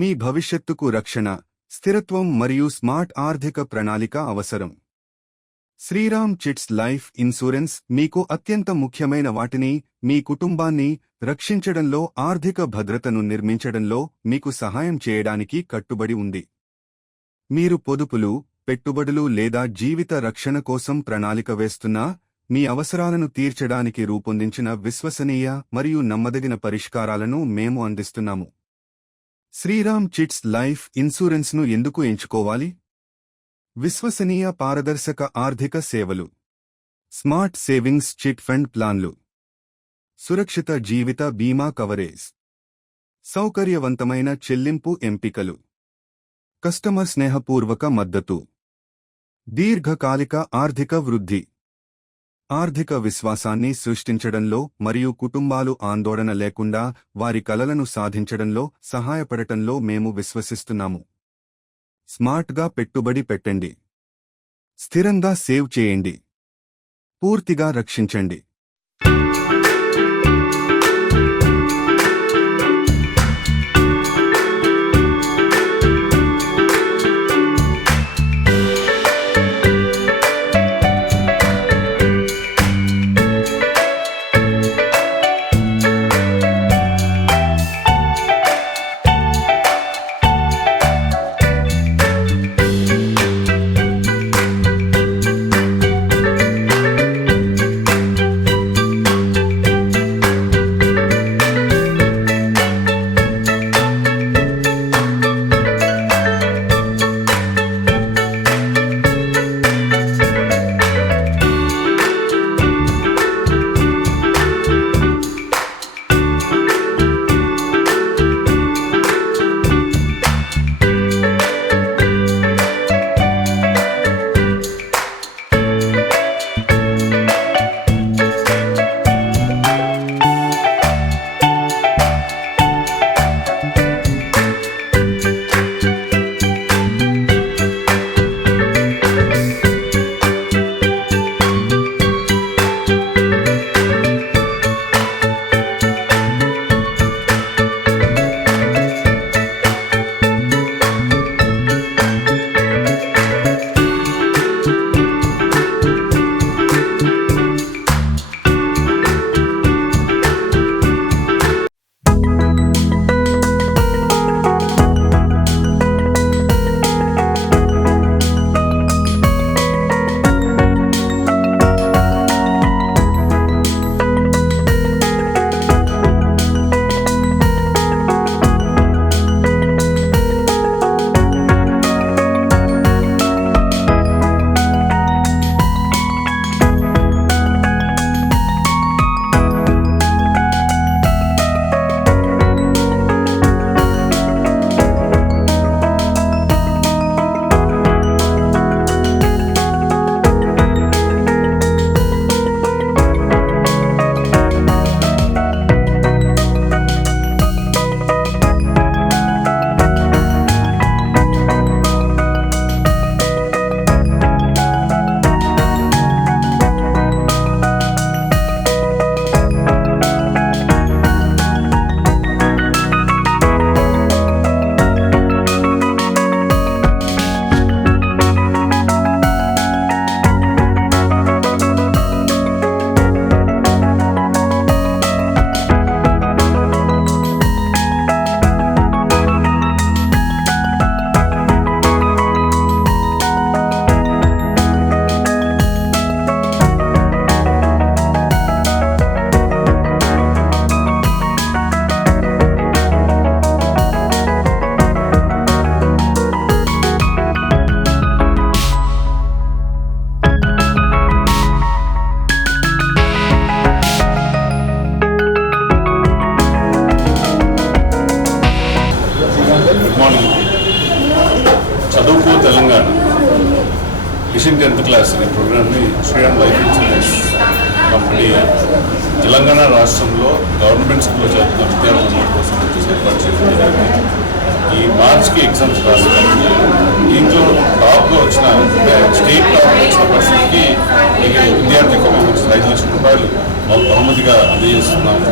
మీ భవిష్యత్తుకు రక్షణ, స్థిరత్వం మరియు స్మార్ట్ ఆర్థిక ప్రణాళిక అవసరం. శ్రీరామ్ చిట్స్ లైఫ్ ఇన్సూరెన్స్ మీకు అత్యంత ముఖ్యమైన వాటిని, మీ కుటుంబాన్ని రక్షించడంలో, ఆర్థిక భద్రతను నిర్మించడంలో మీకు సహాయం చేయడానికి కట్టుబడి ఉంది. మీరు పొదుపులు, పెట్టుబడులు లేదా జీవిత రక్షణ కోసం ప్రణాళిక వేస్తున్నా, మీ అవసరాలను తీర్చడానికి రూపొందించిన విశ్వసనీయ మరియు నమ్మదగిన పరిష్కారాలను మేము అందిస్తున్నాము. శ్రీరామ్ చిట్స్ లైఫ్ ఇన్సూరెన్స్ను ఎందుకు ఎంచుకోవాలి? విశ్వసనీయ పారదర్శక ఆర్థిక సేవలు, స్మార్ట్ సేవింగ్స్ చిట్ ఫండ్ ప్లాన్లు, సురక్షిత జీవిత బీమా కవరేజ్, సౌకర్యవంతమైన చెల్లింపు ఎంపికలు, కస్టమర్ స్నేహపూర్వక మద్దతు, దీర్ఘకాలిక ఆర్థిక వృద్ధి. ఆర్థిక విశ్వాసాన్ని సృష్టించడంలో మరియు కుటుంబాలు ఆందోళన లేకుండా వారి కలలను సాధించడంలో సహాయపడటంలో మేము విశ్వసిస్తున్నాము. స్మార్ట్గా పెట్టుబడి పెట్టండి, స్థిరంగా సేవ్ చేయండి, పూర్తిగా రక్షించండి. Vision 10th class program ni Shriram Life Insurance Company Telangana రాష్ట్రంలో గవర్నమెంట్ స్కూల్లో చదువుతున్న విద్యార్థుల కోసం ఏర్పాటు చేయడం. ఈ మార్చ్కి ఎగ్జామ్స్ రాస్తాం. దీంట్లో టాప్గా వచ్చిన స్టేట్ టాప్ వచ్చిన పర్సన్కి విద్యార్థికి 5 లక్షల రూపాయలు బహుమతిగా అందజేస్తున్నాము.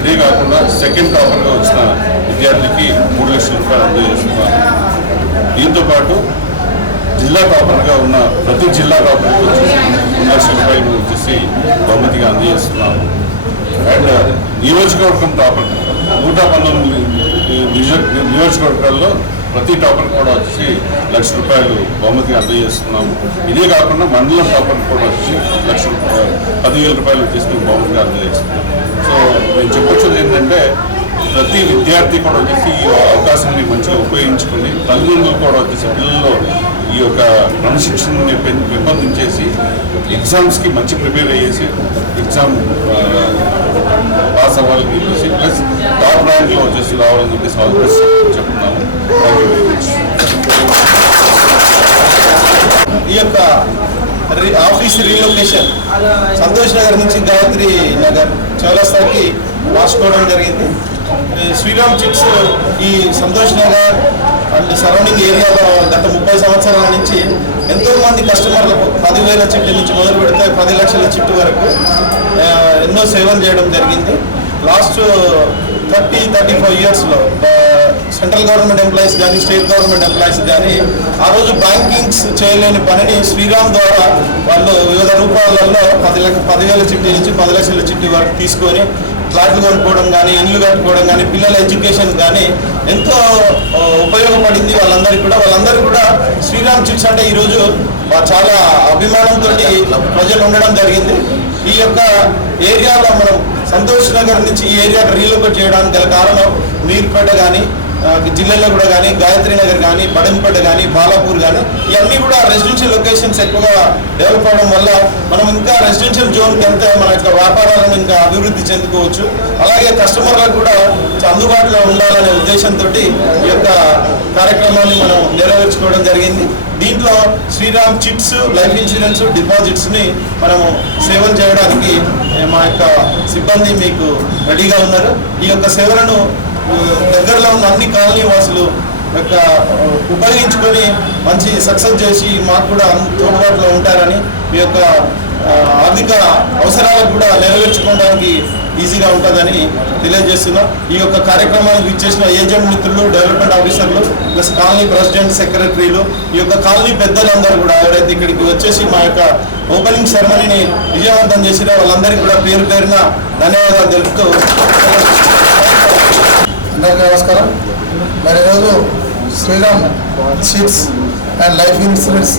ఇదే కాకుండా సెకండ్ టాపర్గా వచ్చిన విద్యార్థికి 3 లక్షల రూపాయలు అందజేస్తున్నాము. దీంతోపాటు జిల్లా టాపర్గా ఉన్న ప్రతి జిల్లా టాపర్కి వచ్చేసి 3 లక్షల రూపాయలు వచ్చేసి బహుమతిగా అందజేస్తున్నాము. అండ్ నియోజకవర్గం టాపర్ 119 నియోజకవర్గాల్లో ప్రతి టాపర్ కూడా వచ్చి 1 లక్ష రూపాయలు బహుమతిగా అందజేస్తున్నాము. ఇదే కాకుండా మండలం టాపర్ కూడా వచ్చి 10,000 రూపాయలు వచ్చేసి మేము బహుమతిగా అందజేస్తున్నాము. సో నేను చెప్పొచ్చేది ఏంటంటే ప్రతి విద్యార్థి కూడా వచ్చేసి ఈ అవకాశాన్ని మంచిగా ఉపయోగించుకొని తల్లిదండ్రులు కూడా వచ్చేసి పిల్లల్లో ఈ యొక్క క్రమశిక్షణని పెంపొందించేసి ఎగ్జామ్స్కి మంచి ప్రిపేర్ అయ్యేసి ఎగ్జామ్ పాస్ అవ్వాలని చెప్పేసి ప్లస్ టాప్ ర్యాంక్లో వచ్చేసి రావాలని చెప్పేసి ఆల్ బెస్ట్ చెప్తున్నాము. Thank you very much. ఈ యొక్క ఆఫీస్ రీలొకేషన్ సంతోష్ నగర్ నుంచి గాయత్రి నగర్ చౌరస్తాకి మార్చుకోవడం జరిగింది. శ్రీరామ్ చిట్స్ ఈ సంతోష్ నగర్ అండ్ సరౌండింగ్ ఏరియాలో గత 30 సంవత్సరాల నుంచి ఎంతోమంది కస్టమర్లకు 10,000 చిట్టు నుంచి మొదలు పెడితే 10 లక్షల చిట్టు వరకు ఎన్నో సేవలు చేయడం జరిగింది. లాస్ట్ 30-35 ఇయర్స్లో సెంట్రల్ గవర్నమెంట్ ఎంప్లాయీస్ కానీ స్టేట్ గవర్నమెంట్ ఎంప్లాయీస్ కానీ ఆ రోజు బ్యాంకింగ్స్ చేయలేని పనిని శ్రీరామ్ ద్వారా వాళ్ళు వివిధ రూపాయలలో 10,000 చిట్టి నుంచి 10 లక్షల చిట్టి వరకు తీసుకొని ఫ్లాట్లు కొనుక్కోవడం కానీ ఇల్లు కట్టుకోవడం కానీ పిల్లల ఎడ్యుకేషన్ కానీ ఎంతో ఉపయోగపడింది. వాళ్ళందరూ కూడా శ్రీరామ్ చిట్స్ అంటే ఈరోజు చాలా అభిమానంతో ప్రజలు ఉండడం జరిగింది. ఈ యొక్క ఏరియాలో మనం సంతోష్ నగర్ నుంచి ఈ ఏరియాకి రీలొకేట్ చేయడానికి గల కారణం మీర్పేట కానీ జిల్లాలో కూడా కానీ గాయత్రి నగర్ కానీ బడంపేట కానీ బాలాపూర్ కానీ ఇవన్నీ కూడా రెసిడెన్షియల్ లొకేషన్స్ ఎక్కువగా డెవలప్ అవడం వల్ల మనం ఇంకా రెసిడెన్షియల్ జోన్కి వెళ్తే మన యొక్క వ్యాపారాలను ఇంకా అభివృద్ధి చెందుకోవచ్చు. అలాగే కస్టమర్లకు కూడా అందుబాటులో ఉండాలనే ఉద్దేశంతో ఈ యొక్క కార్యక్రమాన్ని మనం నెరవేర్చుకోవడం జరిగింది. దీంట్లో శ్రీరామ్ చిట్స్ లైఫ్ ఇన్సూరెన్స్ డిపాజిట్స్ని మనము సేవలు చేయడానికి మా యొక్క సిబ్బంది మీకు రెడీగా ఉన్నారు. ఈ యొక్క సేవలను దగ్గరలో ఉన్న అన్ని కాలనీ వాసులు యొక్క ఉపయోగించుకొని మంచి సక్సెస్ చేసి మాకు కూడా తోడ్పాటులో ఉంటారని మీ యొక్క ఆర్థిక అవసరాలకు కూడా నెరవేర్చుకోవడానికి ఈజీగా ఉంటుందని తెలియజేస్తున్నాం. ఈ యొక్క కార్యక్రమానికి ఇచ్చేసిన ఏజెంట్ మిత్రులు, డెవలప్మెంట్ ఆఫీసర్లు, ప్లస్ కాలనీ ప్రెసిడెంట్, సెక్రటరీలు, ఈ యొక్క కాలనీ పెద్దలందరూ కూడా ఎవరైతే ఇక్కడికి వచ్చేసి మా యొక్క ఓపెనింగ్ సెరమనీని విజయవంతం చేసినా వాళ్ళందరికీ కూడా పేరు పేరున ధన్యవాదాలు తెలుపుతూ అందరికీ నమస్కారం. మరి ఈరోజు Shriram chits and life insurance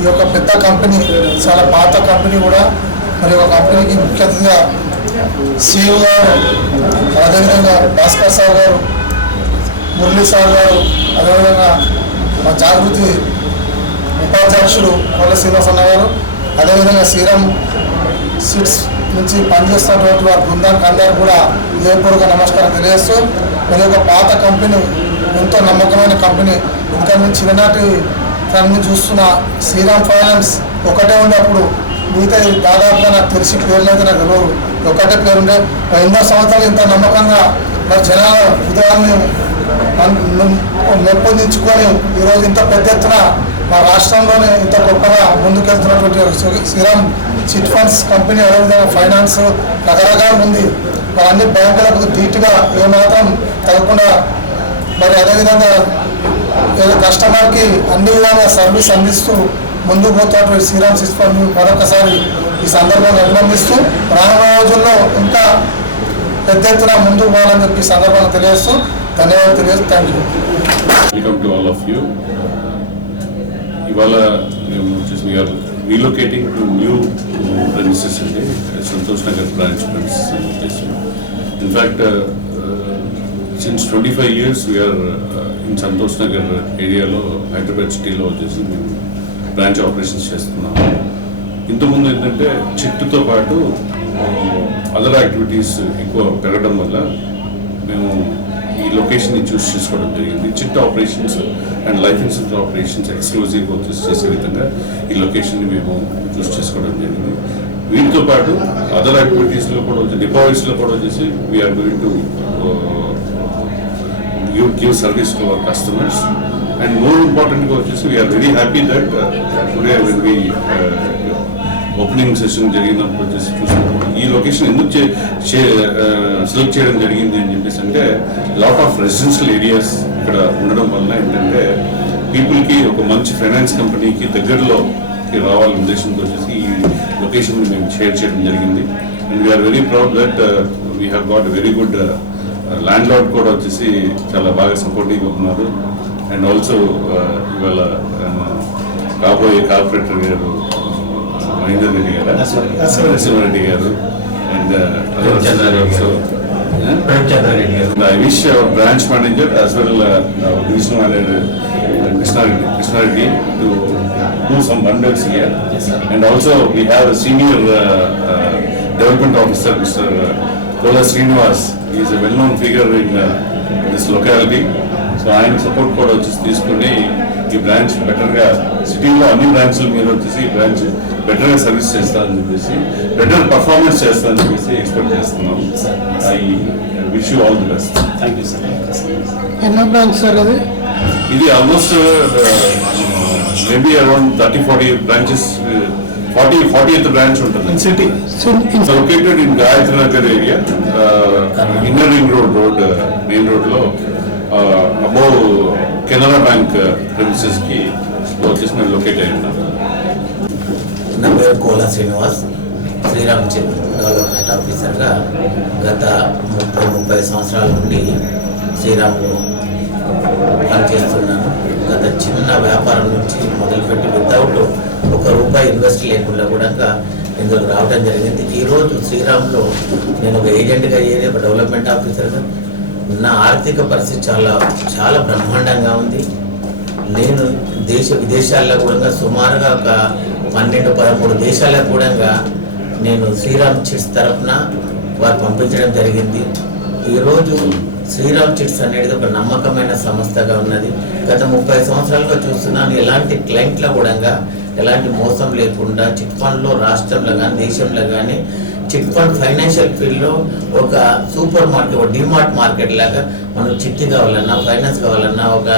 ఈ యొక్క పెద్ద కంపెనీ, చాలా పాత కంపెనీ కూడా. మరి ఒక కంపెనీకి ముఖ్య అతిథిగా CEO గారు, అదేవిధంగా భాస్కర్ సార్ గారు, మురళీ సార్ గారు, అదేవిధంగా మా జాగృతి ఉపాధ్యక్షుడు కొల్ల శ్రీనివాస్ అన్న గారు, అదేవిధంగా శ్రీరామ్ చిట్స్ నుంచి పనిచేస్తున్నటువంటి వారి బృందానికి అందరూ కూడా హృదయపూర్వక నమస్కారం తెలియజేస్తూ, మరి ఒక పాత కంపెనీ, ఎంతో నమ్మకమైన కంపెనీ, ఇంకా నేను చిన్ననాటి దాన్ని చూస్తున్న శ్రీరామ్ ఫైనాన్స్ ఒకటే ఉండేప్పుడు మిగతా దాదాపుగా నాకు తెలిసి పేర్లు అయితే నాకు తెలియదు, ఒకటే పేరుండే. ఎన్నో సంవత్సరాలు ఇంత నమ్మకంగా మరి జనాల హృదయాన్ని మెప్పొందించుకొని ఈరోజు ఇంత పెద్ద ఎత్తున మా రాష్ట్రంలోనే ఇంత గొప్పగా ముందుకెళ్తున్నటువంటి శ్రీరామ్ చిట్ ఫండ్స్ కంపెనీ, అదేవిధంగా ఫైనాన్స్ రకరకాలు ఉంది. మరి అన్ని బ్యాంకులకు ధీటుగా ఏమాత్రం తగ్గకుండా, మరి అదేవిధంగా కస్టమర్కి అన్ని విధాలుగా సర్వీస్ అందిస్తూ ముందుకు పోతున్నటువంటి శ్రీరామ్ చిట్ ఫండ్ మరొకసారి ఈ సందర్భంగా అభినందిస్తూ రానున్న రోజుల్లో ఇంకా పెద్ద ఎత్తున ముందుకు పోవాలని చెప్పి ఈ సందర్భంగా తెలియజేస్తూ ధన్యవాదాలు తెలియజేస్తూ thank you. Welcome to all of you. ఇవాళ మేము వచ్చేసి రీలొకేటింగ్ టు న్యూ ప్రెమిసెస్ అండి, సంతోష్ నగర్ బ్రాంచ్ ప్రెమిసెస్ అని వచ్చేసి. In fact since 25 years we are in Santosh Nagar ఏరియాలో, హైదరాబాద్ సిటీలో వచ్చేసి మేము బ్రాంచ్ ఆపరేషన్స్ చేస్తున్నాము. ఇంతకుముందు ఏంటంటే చిట్టుతో పాటు అదర్ యాక్టివిటీస్ ఎక్కువ పెరగడం వల్ల మేము ఈ లొకేషన్ని చూస్ చేసుకోవడం జరిగింది. Chit operations and life insurance operations ఎక్స్క్లూజివ్గా వచ్చేసి చేసే విధంగా ఈ లొకేషన్ని మేము చూస్ చేసుకోవడం జరిగింది. వీటితో పాటు అదర్ యాక్టివిటీస్లో కూడా వచ్చి డిపాజిట్స్లో కూడా వచ్చేసి we are going to give service to our customers, and more importantly, we are very happy that today when we opening session జరిగినప్పుడు వచ్చేసి చూసినప్పుడు ఈ లొకేషన్ ఎందుకు సెలెక్ట్ చేయడం జరిగింది అని చెప్పేసి అంటే లాట్ ఆఫ్ రెసిడెన్షియల్ ఏరియాస్ ఇక్కడ ఉండడం వల్ల ఏంటంటే పీపుల్కి ఒక మంచి ఫైనాన్స్ కంపెనీకి దగ్గరలోకి రావాలనే ఉద్దేశంతో వచ్చేసి ఈ లొకేషన్ మేము షేర్ చేయడం జరిగింది. And we are very proud that we have got very good landlord కూడా వచ్చేసి చాలా బాగా సపోర్టివ్గా ఉన్నారు. అండ్ ఆల్సో ఇవాళ కాబోయే కార్పొరేటర్ గారు మహేందర్ రెడ్డి గారు, నరసింహారెడ్డి గారు and I wish our branch manager as well Krishnareddy to do some wonders here. And also we have a senior development officer, Mr. Kola Srinivas. He is a well-known figure in this locality. So ఆయన support కూడా వచ్చేసి తీసుకుని ఈ branch బెటర్గా సిటీలో అన్ని బ్రాంచ్ల మీద వచ్చేసి ఈ బ్రాంచ్ బెటర్గా సర్వీస్ చేస్తారని చెప్పేసి బెటర్ పర్ఫార్మెన్స్ చేస్తారని చెప్పేసి ఎక్స్పెక్ట్ చేస్తున్నాం. I wish you all the best. Thank you sir. ఎన్నో బ్రాంచ్ సార్ అది? ఇది almost maybe around 30-40 branches, 40th branch ఉంటుంది. City located in Gayatri Nagar area, inner ring road main రోడ్లో అబౌవ్ కెనరా బ్యాంక్ ప్రిమిసెస్కి వచ్చేసి మేము లొకేట్ అయి ఉన్నాం. నా పేరు కోలా శ్రీనివాస్, శ్రీరామ్ చిట్ డెవలప్మెంట్ ఆఫీసర్గా గత 30 సంవత్సరాల నుండి శ్రీరామ్లో పనిచేస్తున్నాను. గత చిన్న వ్యాపారం నుంచి మొదలుపెట్టి వితౌట్ ₹1 ఇన్వెస్ట్ లేకుండా కూడా ఇందులో రావడం జరిగింది. ఈరోజు శ్రీరామ్లో నేను ఒక ఏజెంట్గా అయ్యేది, ఒక డెవలప్మెంట్ ఆఫీసర్గా. నా ఆర్థిక పరిస్థితి చాలా బ్రహ్మాండంగా ఉంది. నేను విదేశాల్లో కూడా సుమారుగా ఒక 12-13 దేశాలకు కూడా నేను శ్రీరామ్ చిట్స్ తరఫున వారు పంపించడం జరిగింది. ఈరోజు శ్రీరామ్ చిట్స్ అనేది ఒక నమ్మకమైన సంస్థగా ఉన్నది. గత 30 సంవత్సరాలుగా చూస్తున్నాను. ఎలాంటి క్లయింట్ల కూడా ఎలాంటి మోసం లేకుండా చిట్ ఫండ్లో రాష్ట్రంలో కానీ దేశంలో కానీ చిట్ ఫండ్ ఫైనాన్షియల్ ఫీల్డ్లో ఒక సూపర్ మార్కెట్, ఒక డిమార్ట్ మార్కెట్ లాగా మనం చిట్టి కావాలన్నా, ఫైనాన్స్ కావాలన్నా, ఒక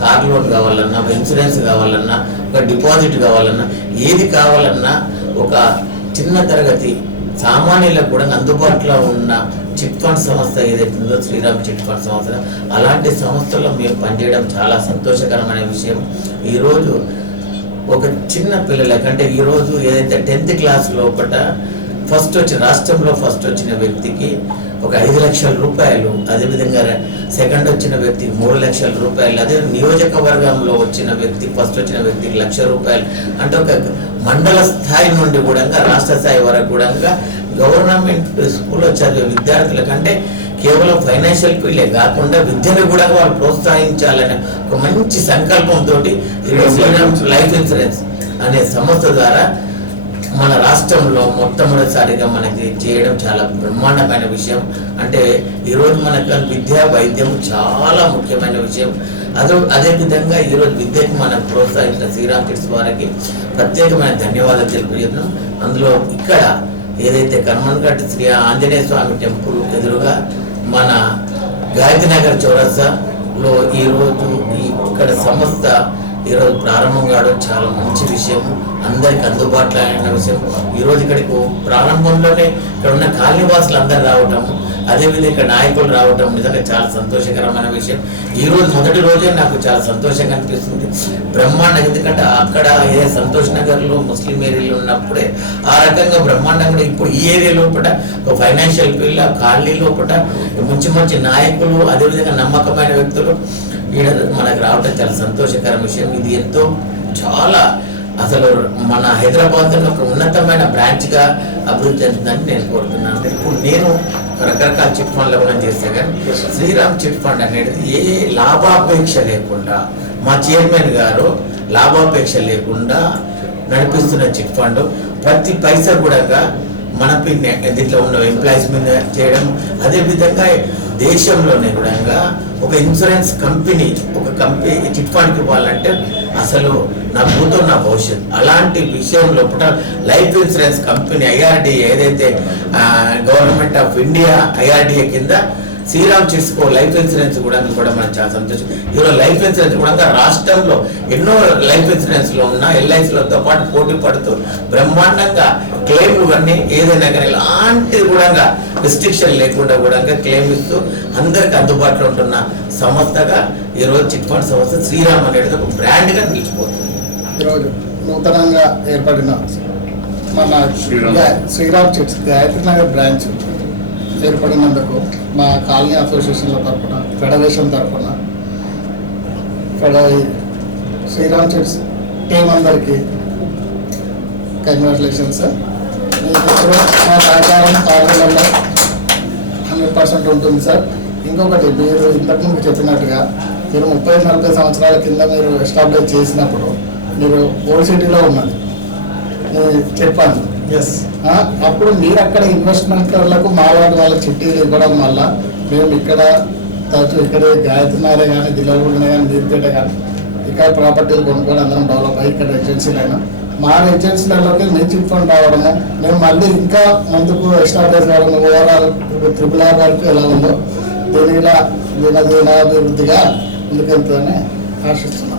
కార్ లోన్ కావాలన్నా, ఒక ఇన్సూరెన్స్ కావాలన్నా, ఒక డిపాజిట్ కావాలన్నా, ఏది కావాలన్నా ఒక చిన్న తరగతి సామాన్యులకు కూడా అందుబాటులో ఉన్న చిట్ ఫండ్ సంస్థ ఏదైతే ఉందో శ్రీరామ్ చిట్ ఫండ్ సంస్థ, అలాంటి సంస్థలో మేము పనిచేయడం చాలా సంతోషకరమైన విషయం. ఈరోజు ఒక చిన్న పిల్లలకంటే ఈరోజు ఏదైతే 10th క్లాస్ లోపల రాష్ట్రంలో ఫస్ట్ వచ్చిన వ్యక్తికి ఒక 5 లక్షల రూపాయలు, అదేవిధంగా సెకండ్ వచ్చిన వ్యక్తికి 3 లక్షల రూపాయలు, అదే నియోజకవర్గంలో వచ్చిన వ్యక్తికి ఫస్ట్ వచ్చిన వ్యక్తికి ₹1,00,000. అంటే ఒక మండల స్థాయి నుండి కూడా రాష్ట్ర స్థాయి వరకు కూడా గవర్నమెంట్ స్కూల్లో చదివే విద్యార్థుల కంటే కేవలం ఫైనాన్షియల్ ఫీల్డే కాకుండా విద్యను కూడా వాళ్ళు ప్రోత్సహించాలనే ఒక మంచి సంకల్పంతో లైఫ్ ఇన్సూరెన్స్ అనే సంస్థ ద్వారా మన రాష్ట్రంలో మొట్టమొదటిసారిగా మనకి చేయడం చాలా బ్రహ్మాండమైన విషయం. అంటే ఈరోజు మనకు విద్య, వైద్యం చాలా ముఖ్యమైన విషయం. అదేవిధంగా ఈరోజు విద్యకు మనం ప్రోత్సహించిన శ్రీరామ్ చిట్స్ వారికి ప్రత్యేకమైన ధన్యవాదాలు తెలుపుతున్నాం. అందులో ఇక్కడ ఏదైతే కర్మన్ఘట్ శ్రీ ఆంజనేయ స్వామి టెంపుల్ ఎదురుగా మన గాయత్రి నగర్ చౌరస్తాలో ఈరోజు ఇక్కడ సంస్థ ఈరోజు ప్రారంభం కావడం చాలా మంచి విషయం, అందరికి అందుబాటులో అయిన విషయం. ఈరోజు ఇక్కడికి ప్రారంభంలోనే ఇక్కడ ఉన్న కాలనీవాసులు అందరు రావటం, అదేవిధంగా ఇక్కడ నాయకులు రావటం నిజంగా చాలా సంతోషకరమైన విషయం. ఈరోజు మొదటి రోజే నాకు చాలా సంతోషంగా అనిపిస్తుంది, బ్రహ్మాండం. ఎందుకంటే అక్కడ ఏ సంతోష్ నగర్లో ముస్లిం ఏరియాలో ఉన్నప్పుడే ఆ రకంగా బ్రహ్మాండంగా ఇప్పుడు ఈ ఏరియా లోపల ఒక ఫైనాన్షియల్ ఫీల్డ్ కాలనీ లోపల మంచి మంచి నాయకులు, అదేవిధంగా నమ్మకమైన వ్యక్తులు ఈడ మనకు రావడం చాలా సంతోషకరమైన విషయం. ఇది ఎంతో చాలా అసలు మన హైదరాబాద్లో ఒక ఉన్నతమైన బ్రాంచ్గా అభివృద్ధి చెందుతుందని నేను కోరుతున్నాను. ఇప్పుడు నేను రకరకాల చిట్ ఫండ్లు కూడా చేస్తే కానీ శ్రీరామ్ చిట్ ఫండ్ అనేది ఏ లాభాపేక్ష లేకుండా మా చైర్మన్ గారు లాభాపేక్ష లేకుండా నడిపిస్తున్న చిట్ ఫండ్. ప్రతి పైసా కూడా మన దీంట్లో ఉన్న ఎంప్లాయీస్ మీద చేయడం, అదేవిధంగా దేశంలోనే కూడా ఒక ఇన్సూరెన్స్ కంపెనీ చిట్ ఫండ్కి ఇవ్వాలంటే అసలు నా భూతో నా భవిష్యత్. అలాంటి విషయం లోపల లైఫ్ ఇన్సూరెన్స్ కంపెనీ IRDA ఏదైతే గవర్నమెంట్ ఆఫ్ ఇండియా IRDA కింద శ్రీరామ్ చిట్స్ కో లైఫ్ ఇన్సూరెన్స్ కూడా మనం చాలా సంతోషం. ఈరోజు లైఫ్ ఇన్సూరెన్స్ కూడా రాష్ట్రంలో ఎన్నో లైఫ్ ఇన్సూరెన్స్ లో ఉన్న ఎల్ఐసిలతో పాటు పోటీ పడుతూ బ్రహ్మాండంగా క్లెయిమ్లు అన్నీ ఏదైనా కానీ ఎలాంటి కూడా రిస్ట్రిక్షన్ లేకుండా కూడా క్లెయిమ్ ఇస్తూ అందరికి అందుబాటులో ఉంటున్న సంస్థగా ఈరోజు చిట్ ఫండ్ సంస్థ శ్రీరామ్ అనేది ఒక బ్రాండ్గా నిలిచిపోతుంది. ఈరోజు నూతనంగా ఏర్పడిన మన శ్రీరామ్ చిట్స్ గాయత్రి నగర్ బ్రాంచ్ ఏర్పడినందుకు మా కాలనీ అసోసియేషన్ల తరఫున, ఫెడరేషన్ తరఫున, శ్రీరామ్ చిట్స్ టీం అందరికీ కంగ్రాచులేషన్స్ సార్. మీకు ఇప్పుడు మా సహకారం కాలనీలలో 100% ఉంటుంది సార్. ఇంకొకటి, మీరు ఇంతకుముందు చెప్పినట్టుగా మీరు 30-40 సంవత్సరాల కింద మీరు ఎస్టాబ్లిష్ చేసినప్పుడు మీరు ఓల్డ్ సిటీలో ఉన్నది చెప్పాను. అప్పుడు మీరు అక్కడ ఇన్వెస్ట్మెంట్లకు మా వాళ్ళ చిట్టీలు ఇవ్వడం వల్ల మేము ఇక్కడ తరచు ఇక్కడే గాయత్రినారే కానీ దిల్లగూడనే కానీ మీరుపేట కానీ ఇక్కడ ప్రాపర్టీలు కొనుక్కొని అందరం డెవలప్ అయ్యి ఇక్కడ ఏజెన్సీలు అయినా మా ఏజెన్సీలలోకి మీ చిట్ ఫండ్ రావడము, మేము మళ్ళీ ఇంకా ముందుకు ఎస్టాబ్లిష్ కావడం, ఓవరాల్ RRR వరకు ఎలా ఉందో దీనిలా దీనాభివృద్ధిగా ముందుకెళ్తుందని ఆశిస్తున్నాం.